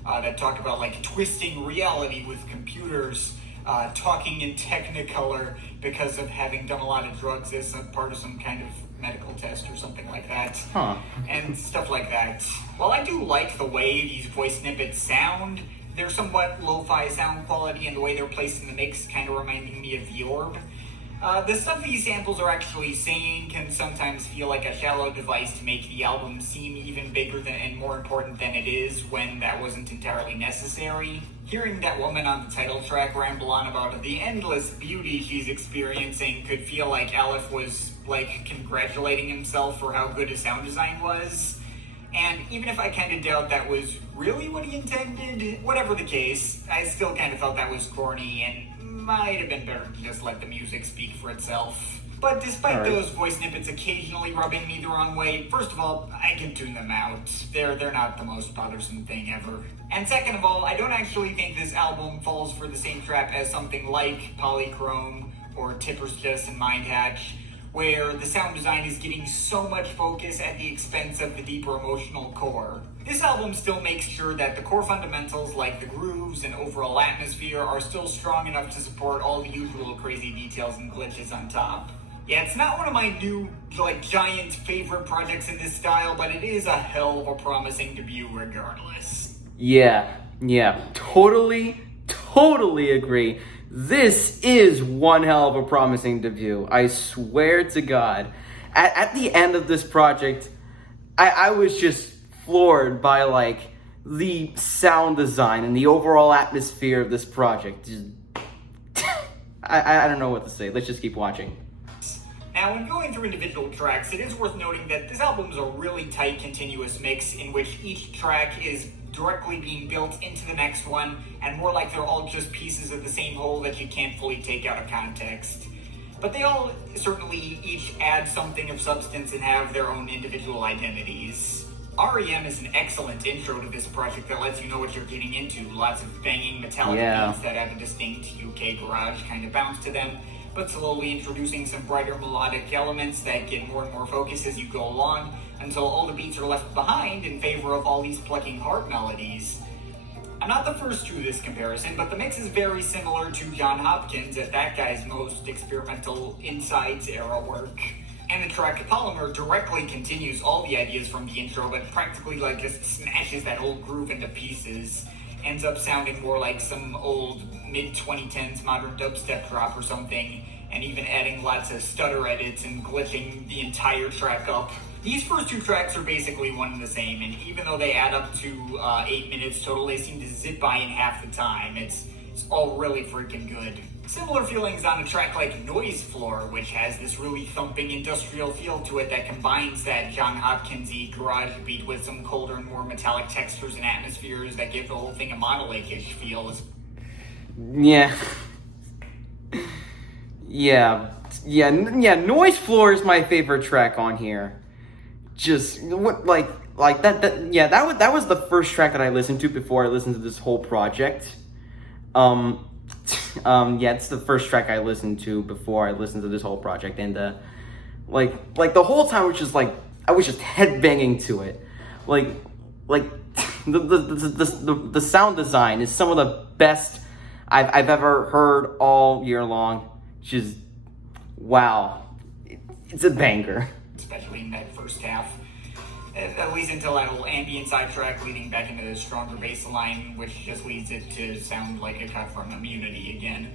that talk about twisting reality with computers, talking in Technicolor because of having done a lot of drugs as a part of some kind of medical test or something like that. And stuff like that. While I do like the way these voice snippets sound, they're somewhat lo-fi sound quality, and the way they're placed in the mix kind of reminding me of the Orb. The stuff these samples are actually saying can sometimes feel like a shallow device to make the album seem even bigger and more important than it is when that wasn't entirely necessary. Hearing that woman on the title track ramble on about the endless beauty she's experiencing could feel like Aleph was congratulating himself for how good his sound design was. And even if I kind of doubt that was really what he intended, whatever the case, I still kind of felt that was corny and might have been better to just let the music speak for itself. But despite those voice snippets occasionally rubbing me the wrong way, first of all, I can tune them out. They're not the most bothersome thing ever. And second of all, I don't actually think this album falls for the same trap as something like Polychrome or Tipper's Just and Mind Hatch, where the sound design is getting so much focus at the expense of the deeper emotional core. This album still makes sure that the core fundamentals like the grooves and overall atmosphere are still strong enough to support all the usual crazy details and glitches on top. Yeah, it's not one of my new, giant favorite projects in this style, but it is a hell of a promising debut regardless. Yeah, totally agree. This is one hell of a promising debut. I swear to God. At the end of this project, I was just floored by the sound design and the overall atmosphere of this project. Just, I don't know what to say. Let's just keep watching. Now, when going through individual tracks, it is worth noting that this album is a really tight, continuous mix in which each track is directly being built into the next one, and more like they're all just pieces of the same whole that you can't fully take out of context. But they all certainly each add something of substance and have their own individual identities. REM is an excellent intro to this project that lets you know what you're getting into. Lots of banging metallic beats that have a distinct UK garage kind of bounce to them, but slowly introducing some brighter melodic elements that get more and more focus as you go along, until all the beats are left behind in favor of all these plucking harp melodies. I'm not the first to this comparison, but the mix is very similar to John Hopkins at that guy's most experimental Insides era work. And the track Polymer directly continues all the ideas from the intro, but practically just smashes that old groove into pieces. Ends up sounding more like some old mid-2010s modern dubstep drop or something, and even adding lots of stutter edits and glitching the entire track up. These first two tracks are basically one and the same, and even though they add up to 8 minutes total, they seem to zip by in half the time. It's all really freaking good. Similar feelings on a track like Noise Floor, which has this really thumping industrial feel to it that combines that John Hopkins-y garage beat with some colder and more metallic textures and atmospheres that give the whole thing a Monolake-ish feel. Yeah, Noise Floor is my favorite track on here. Just that was the first track that I listened to before I listened to this whole project. It's the first track I listened to before I listened to this whole project, and the whole time I was just headbanging to it. The sound design is some of the best I've ever heard all year long. Just wow, it's a banger. Especially in that first half. At least until that little ambient side track leading back into the stronger bass line, which just leads it to sound like a cut from Immunity again.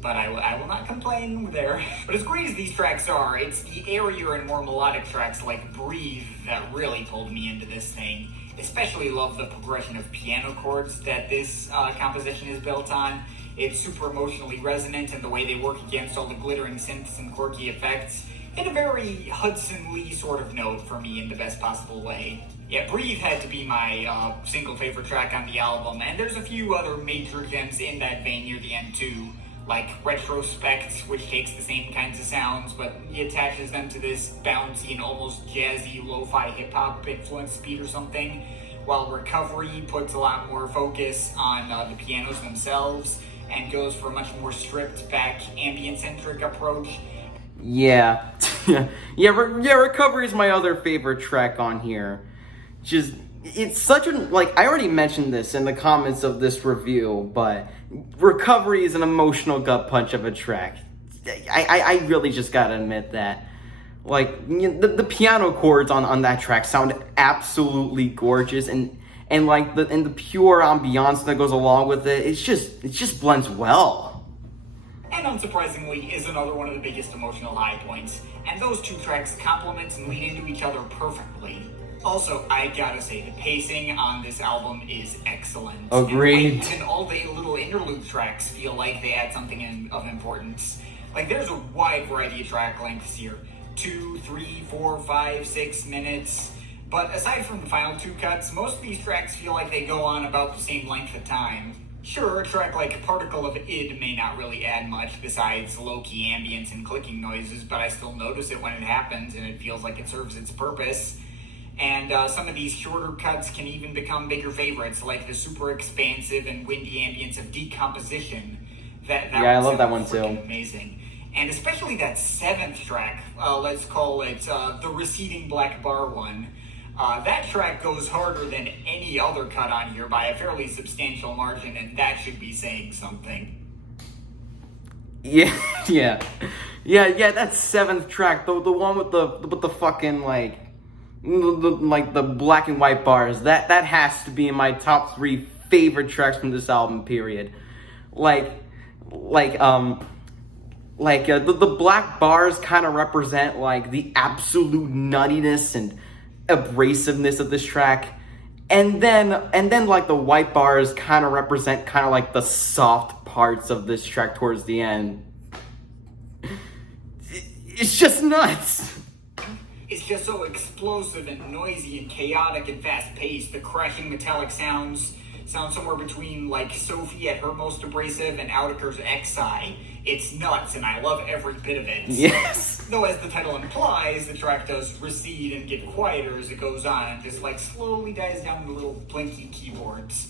But I will not complain there. But as great as these tracks are, it's the airier and more melodic tracks like Breathe that really pulled me into this thing. Especially love the progression of piano chords that this composition is built on. It's super emotionally resonant, and the way they work against all the glittering synths and quirky effects in a very Hudson Lee sort of note for me in the best possible way. Yeah, Breathe had to be my single favorite track on the album, and there's a few other major gems in that vein near the end too, like Retrospect, which takes the same kinds of sounds, but he attaches them to this bouncy and almost jazzy lo-fi hip-hop influenced beat or something, while Recovery puts a lot more focus on the pianos themselves and goes for a much more stripped back ambient-centric approach. Yeah. Recovery is my other favorite track on here. Just, it's such an, like, I already mentioned this in the comments of this review, but Recovery is an emotional gut punch of a track. I really just gotta admit that. Like, you know, the piano chords on that track sound absolutely gorgeous, and like the pure ambiance that goes along with it, it just blends well. And unsurprisingly is another one of the biggest emotional high points, and those two tracks complement and lead into each other perfectly. Also, I gotta say, the pacing on this album is excellent. Agreed. And even all the little interlude tracks feel like they add something of importance. Like, there's a wide variety of track lengths here. 2, 3, 4, 5, 6 minutes. But aside from the final two cuts, most of these tracks feel like they go on about the same length of time. Sure, a track like Particle of Id may not really add much besides low-key ambience and clicking noises, but I still notice it when it happens, and it feels like it serves its purpose. And some of these shorter cuts can even become bigger favorites, like the super expansive and windy ambience of Decomposition. I love that one too. Amazing. And especially that seventh track, let's call it the Receding Black Bar one. That track goes harder than any other cut on here by a fairly substantial margin, and that should be saying something. Yeah, that seventh track, the one with the fucking like the black and white bars, that has to be in my top 3 favorite tracks from this album, period. The black bars kind of represent like the absolute nuttiness and abrasiveness of this track, and then like the white bars kind of represent kind of like the soft parts of this track towards the end. It's just nuts. It's just so explosive and noisy and chaotic and fast-paced. The crashing metallic sounds sound somewhere between like Sophie at her most abrasive and Oudiker's Xi. It's nuts, and I love every bit of it. Yes. Though, as the title implies, the track does recede and get quieter as it goes on, and just like slowly dies down to little blinky keyboards.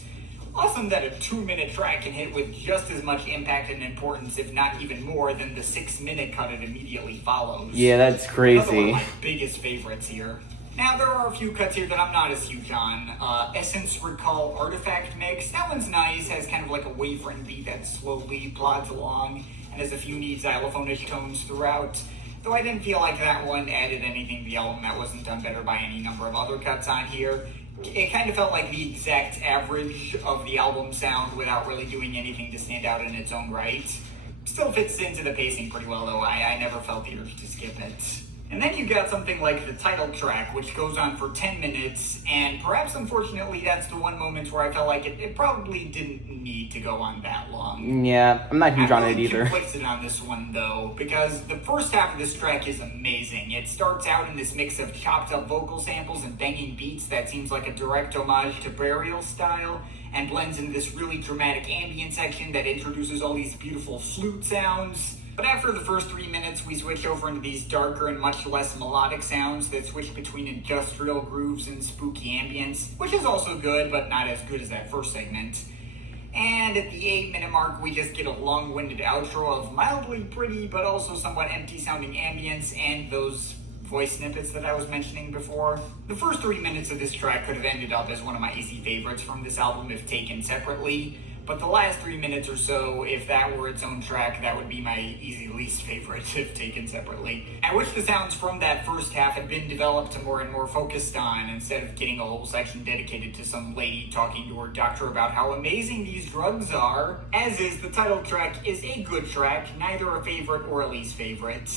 Awesome that a 2-minute track can hit with just as much impact and importance, if not even more, than the 6-minute cut it immediately follows. Yeah, that's crazy. Another one of my biggest favorites here. Now, there are a few cuts here that I'm not as huge on. Essence Recall Artifact Mix. That one's nice, has kind of like a wavering beat that slowly plods along, and has a few neat xylophone-ish tones throughout. Though I didn't feel like that one added anything to the album that wasn't done better by any number of other cuts on here. It kind of felt like the exact average of the album sound without really doing anything to stand out in its own right. Still fits into the pacing pretty well, though. I never felt the urge to skip it. And then you got something like the title track, which goes on for 10 minutes, and perhaps unfortunately that's the one moment where I felt like it probably didn't need to go on that long. Yeah, I'm not huge on it either. I'm conflicted on this one though, because the first half of this track is amazing. It starts out in this mix of chopped up vocal samples and banging beats that seems like a direct homage to Burial style, and blends into this really dramatic ambient section that introduces all these beautiful flute sounds. But after the first 3 minutes, we switch over into these darker and much less melodic sounds that switch between industrial grooves and spooky ambience, which is also good, but not as good as that first segment. And at the 8-minute mark, we just get a long-winded outro of mildly pretty, but also somewhat empty-sounding ambience and those voice snippets that I was mentioning before. The first 3 minutes of this track could have ended up as one of my easy favorites from this album if taken separately, But the last 3 minutes or so, if that were its own track, that would be my easy least favorite if taken separately. I wish the sounds from that first half had been developed more and more focused on, instead of getting a whole section dedicated to some lady talking to her doctor about how amazing these drugs are. As is, the title track is a good track, neither a favorite or a least favorite.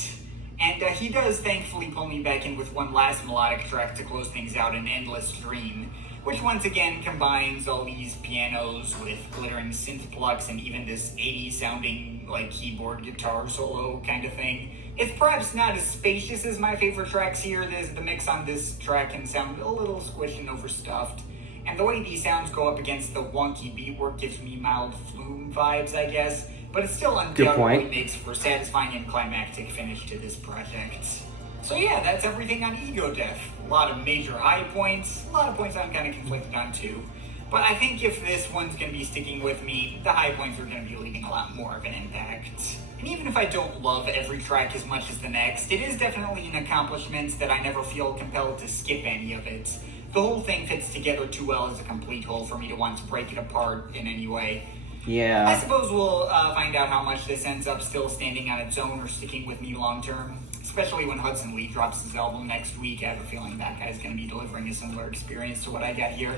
And he does thankfully pull me back in with one last melodic track to close things out, in Endless Dream, which once again combines all these pianos with glittering synth plucks and even this 80s sounding like keyboard guitar solo kind of thing. It's perhaps not as spacious as my favorite tracks here. The mix on this track can sound a little squished and overstuffed. And the way these sounds go up against the wonky beatwork gives me mild Flume vibes, I guess. But it still undoubtedly makes for a satisfying and climactic finish to this project. So yeah, that's everything on Ego Death. A lot of major high points, a lot of points I'm kind of conflicted on too. But I think if this one's going to be sticking with me, the high points are going to be leaving a lot more of an impact. And even if I don't love every track as much as the next, it is definitely an accomplishment that I never feel compelled to skip any of it. The whole thing fits together too well as a complete whole for me to want to break it apart in any way. Yeah. I suppose we'll find out how much this ends up still standing on its own or sticking with me long term. Especially when Hudson Lee drops his album next week. I have a feeling that guy's going to be delivering a similar experience to what I got here.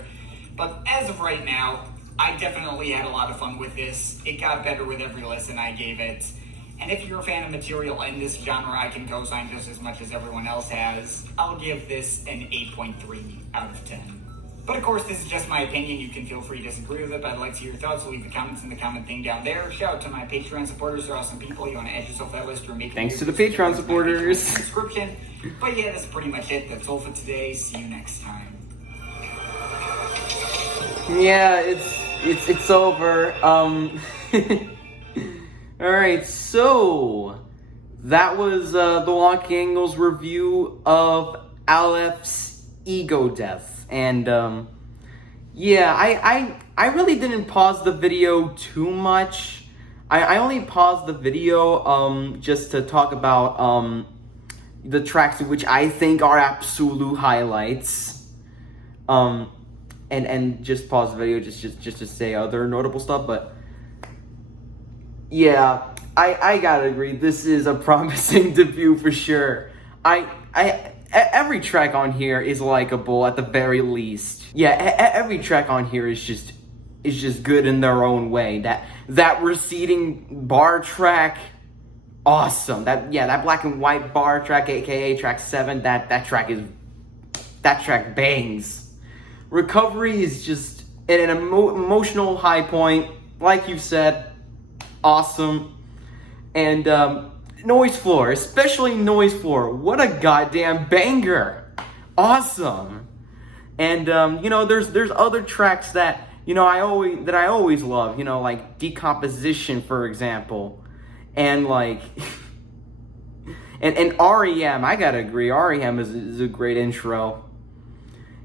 But as of right now, I definitely had a lot of fun with this. It got better with every listen I gave it. And if you're a fan of material in this genre I can co-sign just as much as everyone else has, I'll give this an 8.3 out of 10. But of course, this is just my opinion. You can feel free to disagree with it, but I'd like to hear your thoughts. So leave the comments in the comment thing down there. Shout out to my Patreon supporters. They're awesome people. You want to add yourself to that list or make Thanks to the Patreon supporters. Description. But yeah, that's pretty much it. That's all for today. See you next time. Yeah, it's over. Alright, so that was the Wonky Angle's review of Aleph's Ego Death. And yeah, I really didn't pause the video too much. I only paused the video just to talk about the tracks which I think are absolute highlights. And just pause the video just to say other notable stuff, but yeah, I gotta agree, this is a promising debut for sure. Every track on here is likable at the very least. Yeah, every track on here is just good in their own way. That receding bar track, awesome. That black and white bar track, aka track 7, that track bangs. Recovery is just an emotional high point, like you said, awesome. And Noise Floor, especially Noise Floor, what a goddamn banger. Awesome. And there's other tracks that I always love, like Decomposition, for example. And like and REM, I gotta agree, REM is a great intro.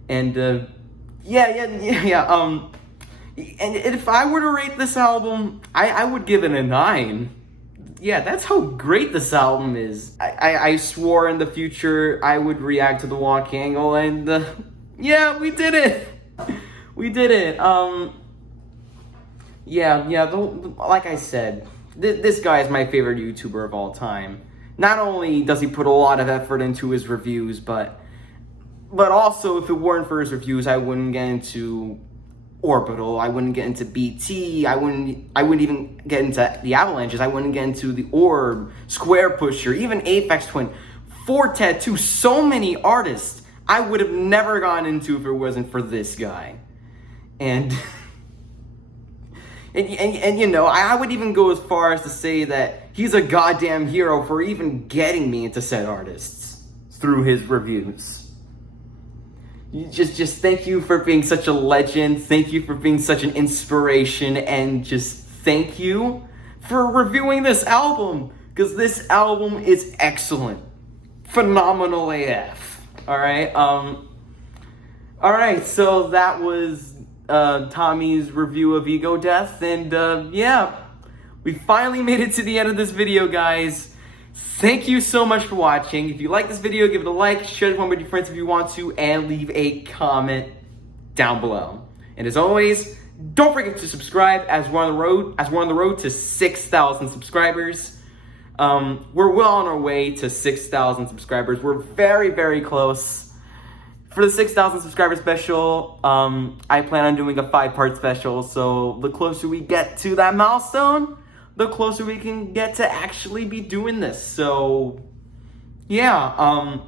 And and if I were to rate this album, I would give it a 9. Yeah, that's how great this album is. I swore in the future I would react to the Wonky Angle, and yeah, we did it. We did it. Like I said, this guy is my favorite YouTuber of all time. Not only does he put a lot of effort into his reviews, but also, if it weren't for his reviews, I wouldn't get into Orbital, I wouldn't get into BT, I wouldn't even get into the Avalanches, I wouldn't get into the Orb, Square Pusher, even Aphex Twin, Four Tattoo, so many artists I would have never gone into if it wasn't for this guy. And I would even go as far as to say that he's a goddamn hero for even getting me into said artists through his reviews. Just thank you for being such a legend. Thank you for being such an inspiration. And just thank you for reviewing this album. Because this album is excellent. Phenomenal AF. Alright, alright, so that was Tommy's review of Ego Death. And yeah, we finally made it to the end of this video, guys. Thank you so much for watching. If you like this video, give it a like, share it with your friends if you want to, and leave a comment down below. And as always, Don't forget to subscribe as we're on the road to 6,000 subscribers. We're well on our way to 6,000 subscribers. We're very, very close. For the 6,000 subscriber special, I plan on doing a 5-part special. So the closer we get to that milestone, the closer we can get to actually be doing this. So yeah,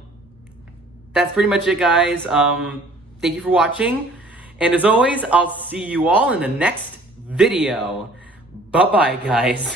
that's pretty much it, guys. Thank you for watching. And as always, I'll see you all in the next video. Bye-bye, guys.